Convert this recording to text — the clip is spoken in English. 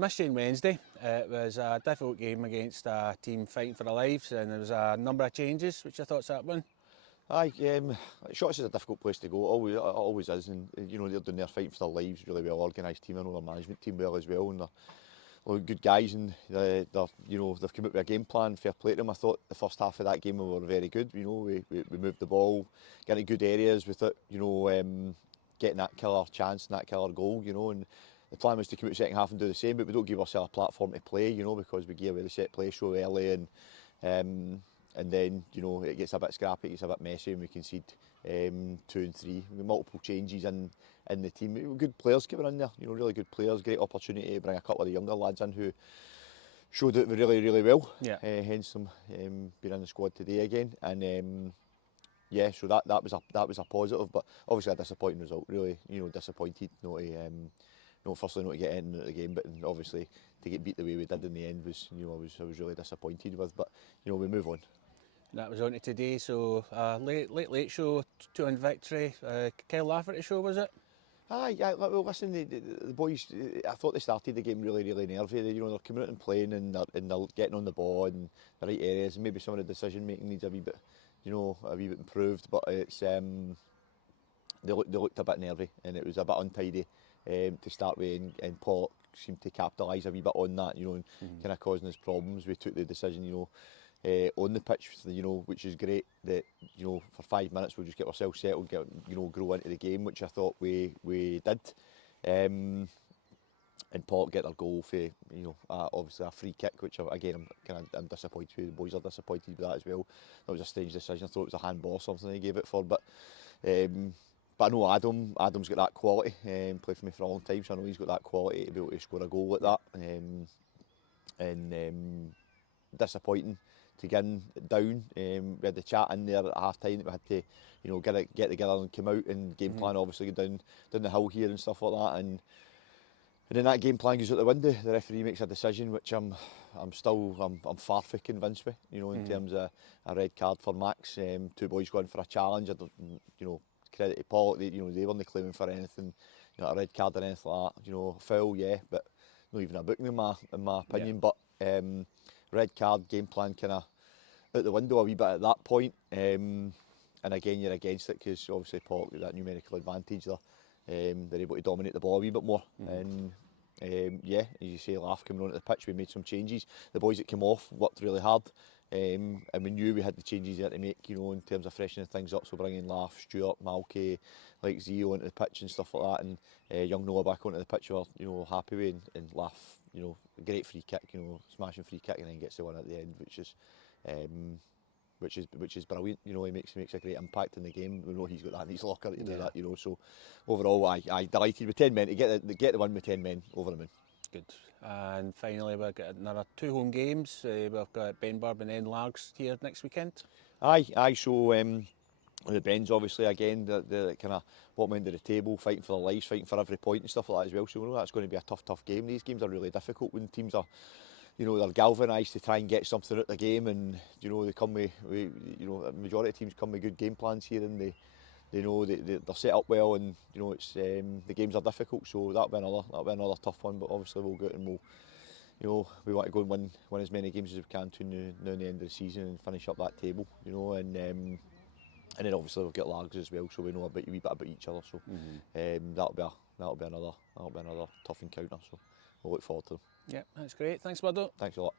missed you on Wednesday. It was a difficult game against a team fighting for their lives, and there was a number of changes. What's your thoughts on that one? Aye, Shotts is a difficult place to go. It always is, and they're doing their fighting for their lives. Really well organised team. I know their management team well as well, and they're good guys, and they've come up with a game plan. Fair play to them. I thought the first half of that game we were very good. We moved the ball, getting good areas with it. Getting that killer chance and that killer goal. And the plan was to come out second half and do the same, but we don't give ourselves a platform to play. Because we give away the set play so early, and then it gets a bit scrappy, it gets a bit messy, and we concede 2 and 3. With multiple changes in the team. Good players coming in there, really good players. Great opportunity to bring a couple of the younger lads in who showed it really, really well. Yeah. Hence them being in the squad today again, and so that was a positive, but obviously a disappointing result. Really, disappointed firstly not to get into the game, but obviously to get beat the way we did in the end was, I was really disappointed with. But we move on. That was on to today, so late show, 2-1 victory. Kyle Lafferty show, was it? Aye, well, listen, the boys, I thought they started the game really, really nervy. They're coming out and playing, and they're getting on the ball in the right areas, and maybe some of the decision making needs a wee bit improved. But it's they looked a bit nervy, and it was a bit untidy to start with, and Pollok seemed to capitalise a wee bit on that, and kind of causing us problems. We took the decision, on the pitch, which is great. That for 5 minutes we'll just get ourselves settled, grow into the game, which I thought we did. And Pollok get their goal for obviously a free kick, which again I'm disappointed with. The boys are disappointed with that as well. That was a strange decision. I thought it was a handball or something they gave it for, but I know Adam's got that quality. Played for me for a long time, so I know he's got that quality to be able to score a goal like that. And disappointing to get down. We had the chat in there at half time that we had to get together and come out and game plan. Obviously go down the hill here and stuff like that, and then that game plan goes out the window. The referee makes a decision which I'm far from convinced with. In terms of a red card for Max. 2 boys going for a challenge. I don't, credit to Pollok. They weren't claiming for anything. A red card or anything like that. A foul, yeah, but not even a booking in my opinion. Yeah. But red card, game plan kind of out the window a wee bit at that point. And again, you're against it because obviously Pollok got that numerical advantage there. They're able to dominate the ball a wee bit more. And as you say, Laugh coming onto the pitch, we made some changes. The boys that came off worked really hard. And we knew we had the changes there to make, in terms of freshening things up. So bringing Laugh, Stuart, Malky, like Zio onto the pitch and stuff like that, and young Noah back onto the pitch, we were happy with, and Laugh, great free kick, smashing free kick, and then gets the one at the end, which is brilliant. He makes a great impact in the game. We know he's got that in his locker to do that. So overall, I delighted with 10 men to get the win with 10 men over the moon. Good. And finally, we've got another 2 home games. We've got Benburb and then Largs here next weekend. Aye. So the Bens obviously again, the kind of bottom end of the table, fighting for their lives, fighting for every point and stuff like that as well. So we know that's going to be a tough game. These games are really difficult when teams are, they're galvanised to try and get something out of the game, and they come with a majority of teams come with good game plans here, and they know they're set up well, and it's the games are difficult, so that'll be another tough one. But obviously we'll go out and we want to go and win as many games as we can between now and the end of the season and finish up that table, and then obviously we've got Largs as well, so we know a wee bit about each other. So that'll be another tough encounter. So we'll look forward to them. Yeah, that's great. Thanks, Murdo. Thanks a lot.